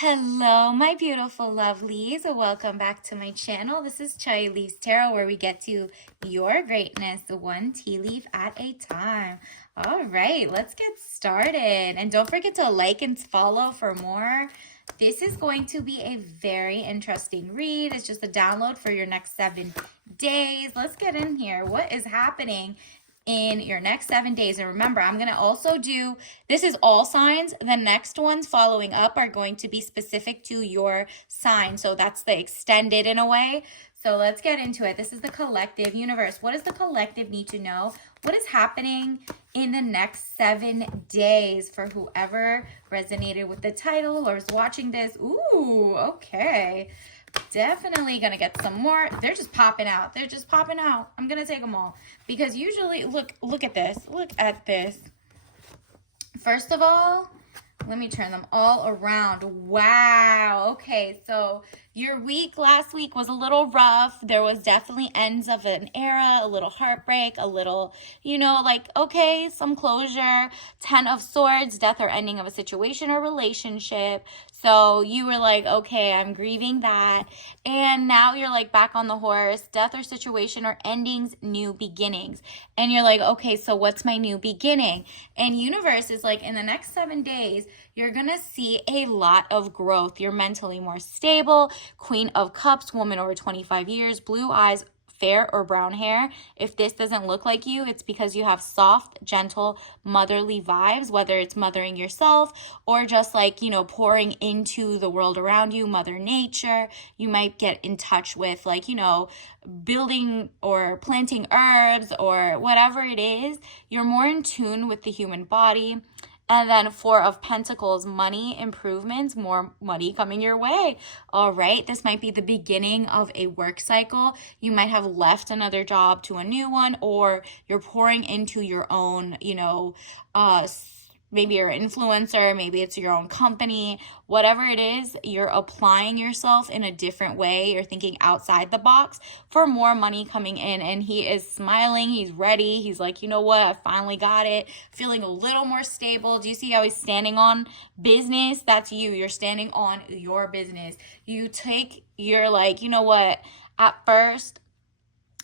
Hello, my beautiful lovelies. Welcome back to my channel. This is Chai Leaves Tarot, where we get to your greatness, one tea leaf at a time. All right, let's get started. And don't forget to like and follow for more. This is going to be a very interesting read. It's just a download for your next 7 days. Let's get in here. What is happening in your next 7 days? And remember, I'm going to also do, this is all signs. The next ones following up are going to be specific to your sign. So that's the extended in a way. So let's get into it. This is the collective universe. What does the collective need to know? What is happening in the next 7 days for whoever resonated with the title or is watching this? Ooh, okay. Definitely gonna get some more. They're just popping out. They're just popping out. I'm gonna take them all because usually, look at this. Look at this. First of all, let me turn them all around. Wow. Okay, so your week last week was a little rough. There was definitely ends of an era, a little heartbreak, a little, like, okay, some closure. 10 of Swords, death or ending of a situation or relationship. So you were like, okay, I'm grieving that. And now you're like back on the horse, death or situation or endings, new beginnings. And you're like, okay, so what's my new beginning? And universe is like, in the next 7 days, you're going to see a lot of growth. You're mentally more stable. Queen of Cups, woman over 25 years, blue eyes, fair or brown hair. If this doesn't look like you, it's because you have soft, gentle, motherly vibes, whether it's mothering yourself or just like, pouring into the world around you, Mother Nature. You might get in touch with like, building or planting herbs or whatever it is. You're more in tune with the human body. And then 4 of Pentacles, money improvements, more money coming your way. All right, this might be the beginning of a work cycle. You might have left another job to a new one, or you're pouring into your own, maybe you're an influencer, maybe it's your own company, whatever it is, you're applying yourself in a different way. You're thinking outside the box for more money coming in. And he is smiling. He's ready. He's like, you know what? I finally got it. Feeling a little more stable. Do you see how he's standing on business? That's you. You're standing on your business. You're like, you know what? At first,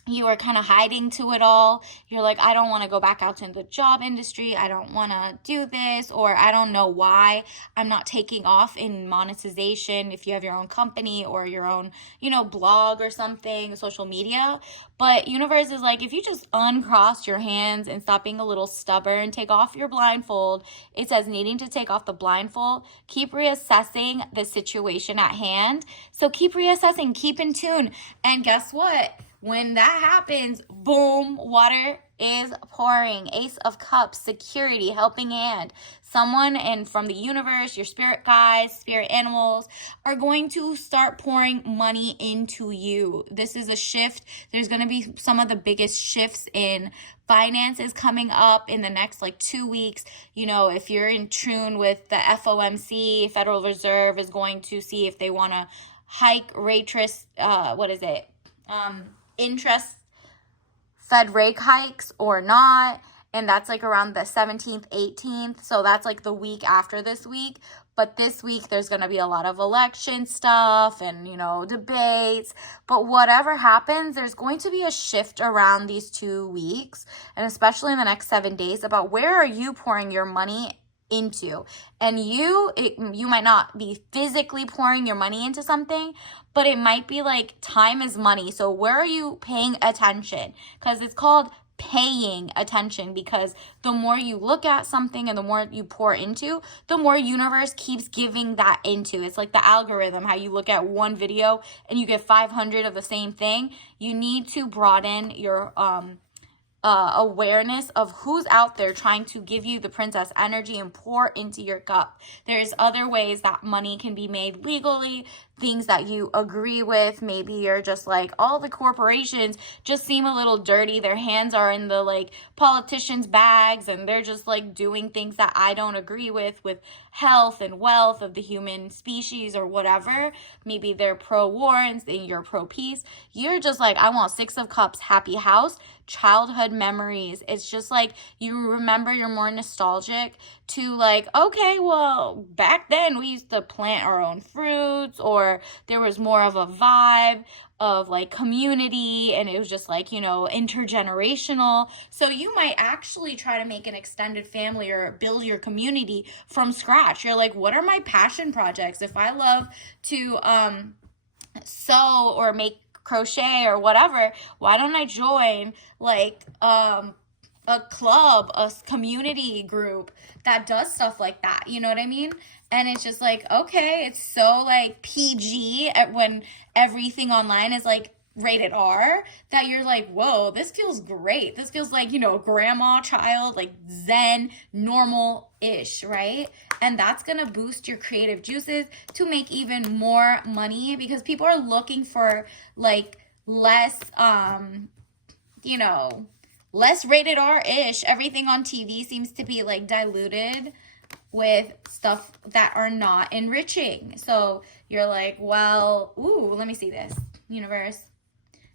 you are kind of hiding to it all. You're like, I don't want to go back out into the job industry. I don't want to do this, or I don't know why I'm not taking off in monetization if you have your own company or your own, blog or something, social media. But universe is like, if you just uncross your hands and stop being a little stubborn, take off your blindfold. It says needing to take off the blindfold, keep reassessing the situation at hand. So keep reassessing, keep in tune. And guess what? When that happens, boom, water is pouring. Ace of Cups, security, helping hand. Someone and from the universe, your spirit guides, spirit animals are going to start pouring money into you. This is a shift. There's going to be some of the biggest shifts in finances coming up in the next 2 weeks. If you're in tune with the FOMC, Federal Reserve is going to see if they want to hike interest Fed rate hikes or not. And that's around the 17th, 18th. So that's the week after this week. But this week, there's going to be a lot of election stuff and, debates. But whatever happens, there's going to be a shift around these 2 weeks, and especially in the next 7 days, about where are you pouring your money into. And you might not be physically pouring your money into something, but it might be time is money. So where are you paying attention? Because it's called paying attention, because the more you look at something and the more you pour into, the more universe keeps giving that into. It's like the algorithm, how you look at one video and you get 500 of the same thing. You need to broaden your awareness of who's out there trying to give you the princess energy and pour into your cup. There's other ways that money can be made legally things that you agree with. Maybe you're just like, all the corporations just seem a little dirty. Their hands are in the like politicians' bags, and they're just like doing things that I don't agree with health and wealth of the human species or whatever. Maybe they're pro-war and you're pro-peace. You're just like, I want Six of Cups, happy house, childhood memories. It's just like you remember, you're more nostalgic to like, okay, well, back then we used to plant our own fruits, or there was more of a vibe of like community, and it was just like, intergenerational. So you might actually try to make an extended family or build your community from scratch. You're like, what are my passion projects? If I love to sew or make crochet or whatever, why don't I join like a club, a community group that does stuff like that? You know what I mean? And it's just like, okay, it's so like PG when everything online is like rated R, that you're like, whoa, this feels great. This feels like, grandma child, like zen, normal-ish, right? And that's going to boost your creative juices to make even more money, because people are looking for like less, less rated R-ish. Everything on TV seems to be like diluted with stuff that are not enriching. So you're like, well, ooh, let me see this. Universe.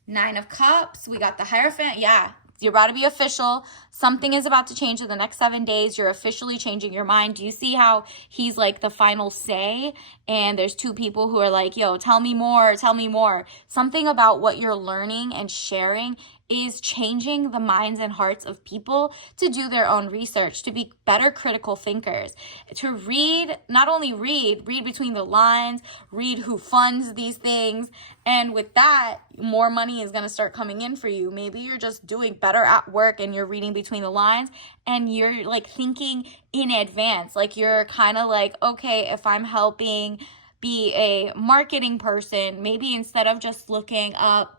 9 of Cups. We got the Hierophant. Yeah, you're about to be official. Something is about to change in the next 7 days. You're officially changing your mind. Do you see how he's like the final say? And there's 2 people who are like, yo, tell me more, tell me more. Something about what you're learning and sharing is changing the minds and hearts of people to do their own research, to be better critical thinkers, to read, not only read between the lines, read who funds these things. And with that, more money is going to start coming in for you. Maybe you're just doing better at work and you're reading between the lines, and you're like thinking in advance. Like you're kind of like, okay, if I'm helping be a marketing person, maybe instead of just looking up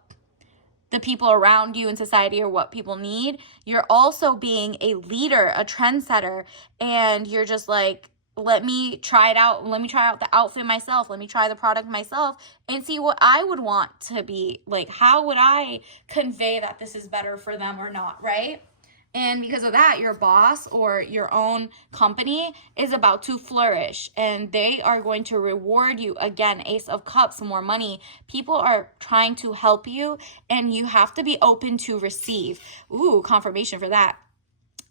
the people around you in society or what people need, you're also being a leader, a trendsetter, and you're just like, let me try it out. Let me try out the outfit myself. Let me try the product myself and see what I would want to be like. How would I convey that this is better for them or not, right? And because of that, your boss or your own company is about to flourish, and they are going to reward you. Again, Ace of Cups, more money. People are trying to help you, and you have to be open to receive. Ooh, confirmation for that.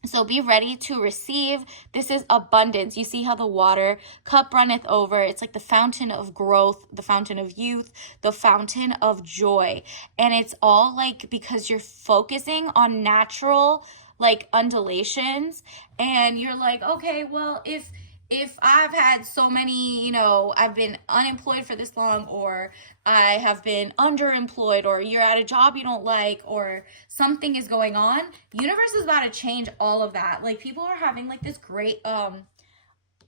So be ready to receive. This is abundance. You see how the water cup runneth over. It's like the fountain of growth, the fountain of youth, the fountain of joy. And it's all like because you're focusing on natural like undulations, and you're like, okay, well, if I've had so many, I've been unemployed for this long, or I have been underemployed, or you're at a job you don't like, or something is going on, universe is about to change all of that. Like people are having like this great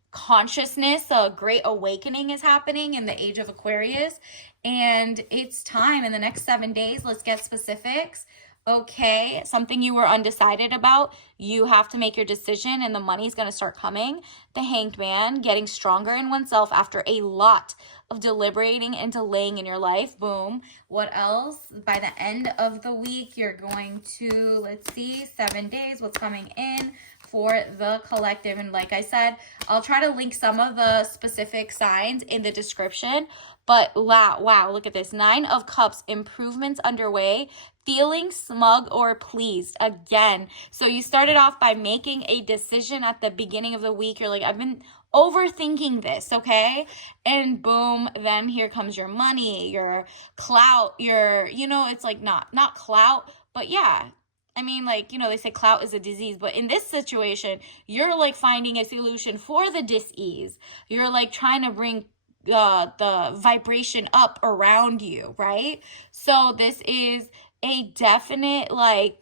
consciousness, a great awakening is happening in the age of Aquarius, and it's time in the next 7 days. Let's get specifics. Okay, something you were undecided about, you have to make your decision, and the money's going to start coming. The Hanged Man, getting stronger in oneself after a lot of deliberating and delaying in your life. Boom. What else? By the end of the week, you're going to, let's see, 7 days, what's coming in for the collective. And like I said, I'll try to link some of the specific signs in the description. But wow, look at this. 9 of Cups, improvements underway, feeling smug or pleased again. So you started off by making a decision at the beginning of the week. You're like, I've been overthinking this, okay? And boom, then here comes your money, your clout, it's like not clout, but yeah. I mean, like, they say clout is a disease, but in this situation, you're like finding a solution for the dis-ease. You're like trying to bring the vibration up around you, right? So this is a definite like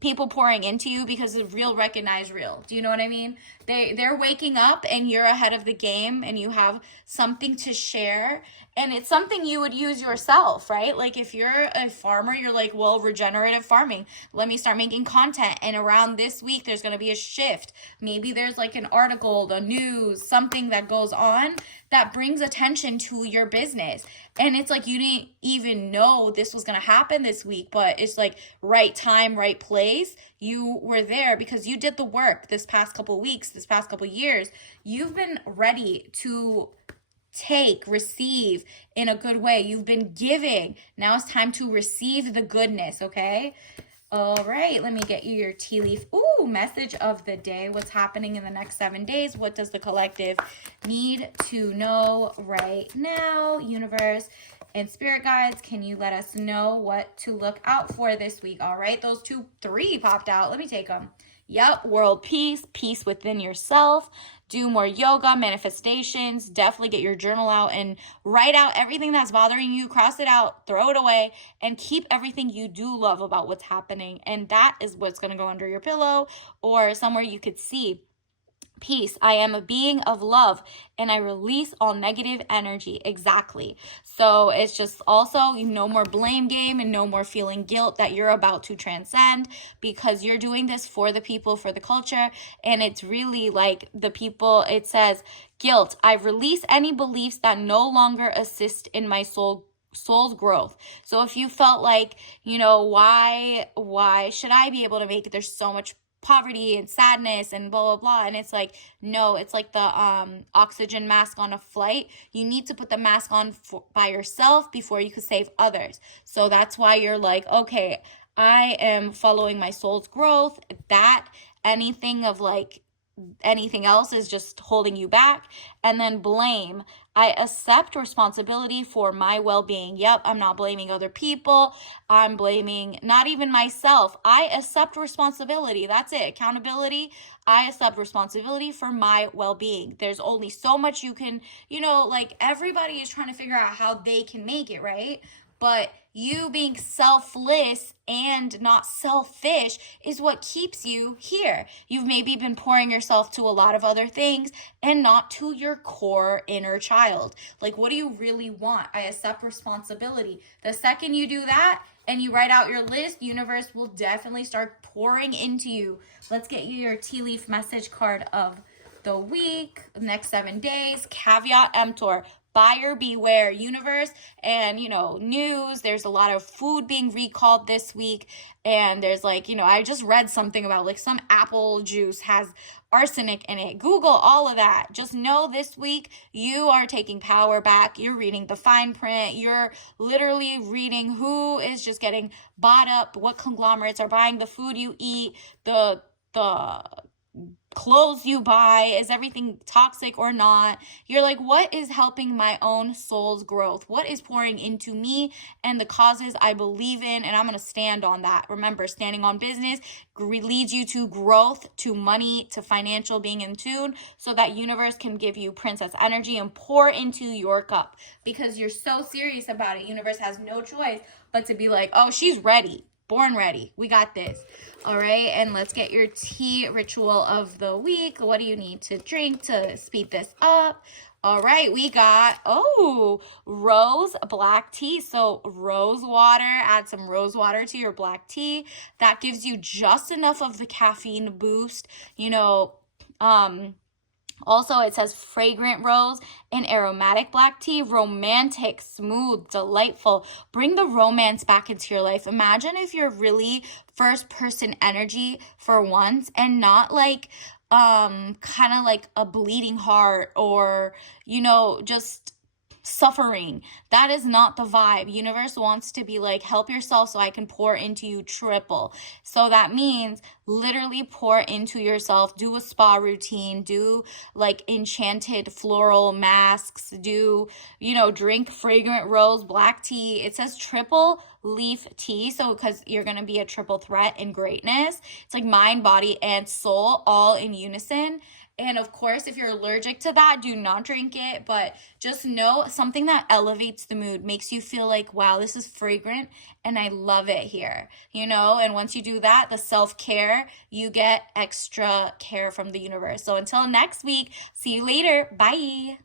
people pouring into you because the real recognize real. Do you know what I mean? They're waking up and you're ahead of the game and you have something to share, and it's something you would use yourself, right? Like if you're a farmer, you're like, well, regenerative farming, let me start making content, and around this week there's going to be a shift. Maybe there's like an article, the news, something that goes on that brings attention to your business, and it's like you didn't even know this was going to happen this week, but it's like right time, right place. You were there because you did the work this past couple weeks, this past couple years. You've been ready to take, receive in a good way. You've been giving. Now it's time to receive the goodness, okay? All right, let me get you your tea leaf. Ooh, message of the day. What's happening in the next 7 days? What does the collective need to know right now? Universe and spirit guides, can you let us know what to look out for this week? All right, those 3 popped out. Let me take them. Yep, world peace, peace within yourself. Do more yoga, manifestations. Definitely get your journal out and write out everything that's bothering you. Cross it out, throw it away, and keep everything you do love about what's happening. And that is what's going to go under your pillow or somewhere you could see. Peace. I am a being of love and I release all negative energy. Exactly. So it's just also no more blame game and no more feeling guilt that you're about to transcend, because you're doing this for the people, for the culture. And it's really like the people, it says guilt. I release any beliefs that no longer assist in my soul's growth. So if you felt like, why should I be able to make it? There's so much poverty and sadness and blah, blah, blah. And it's like, no, it's like the oxygen mask on a flight. You need to put the mask on by yourself before you can save others. So that's why you're like, okay, I am following my soul's growth. That anything else is just holding you back. And then blame. I accept responsibility for my well-being. Yep, I'm not blaming other people. I'm blaming not even myself. I accept responsibility. That's it. Accountability. I accept responsibility for my well-being. There's only so much you can, like everybody is trying to figure out how they can make it, right? But you being selfless and not selfish is what keeps you here. You've maybe been pouring yourself to a lot of other things and not to your core inner child. Like, what do you really want? I accept responsibility. The second you do that and you write out your list, universe will definitely start pouring into you. Let's get you your tea leaf message card of the week, next 7 days. Caveat emptor. Buyer beware, universe, and news. There's a lot of food being recalled this week, and there's I just read something about like some apple juice has arsenic in it. Google all of that. Just know this week you are taking power back. You're reading the fine print. You're literally reading who is just getting bought up, what conglomerates are buying the food you eat, the clothes you buy, is everything toxic or not? You're like, what is helping my own soul's growth? What is pouring into me and the causes I believe in? And I'm going to stand on that. Remember, standing on business leads you to growth, to money, to financial being in tune, so that universe can give you princess energy and pour into your cup, because you're so serious about it. Universe has no choice but to be like, oh, she's ready. Born ready. We got this. All right, and let's get your tea ritual of the week. What do you need to drink to speed this up? All right, we got, rose black tea. So rose water, add some rose water to your black tea. That gives you just enough of the caffeine boost, Also, it says fragrant rose and aromatic black tea, romantic, smooth, delightful. Bring the romance back into your life. Imagine if you're really first person energy for once and not like kind of like a bleeding heart or, just suffering. That is not the vibe. Universe wants to be like, help yourself so I can pour into you triple. So that means literally pour into yourself, do a spa routine, do like enchanted floral masks, do, drink fragrant rose black tea. It says triple leaf tea. So because you're going to be a triple threat in greatness. It's like mind, body, and soul all in unison. And of course, if you're allergic to that, do not drink it. But just know something that elevates the mood, makes you feel like, wow, this is fragrant and I love it here, you know? And once you do that, the self-care, you get extra care from the universe. So until next week, see you later. Bye.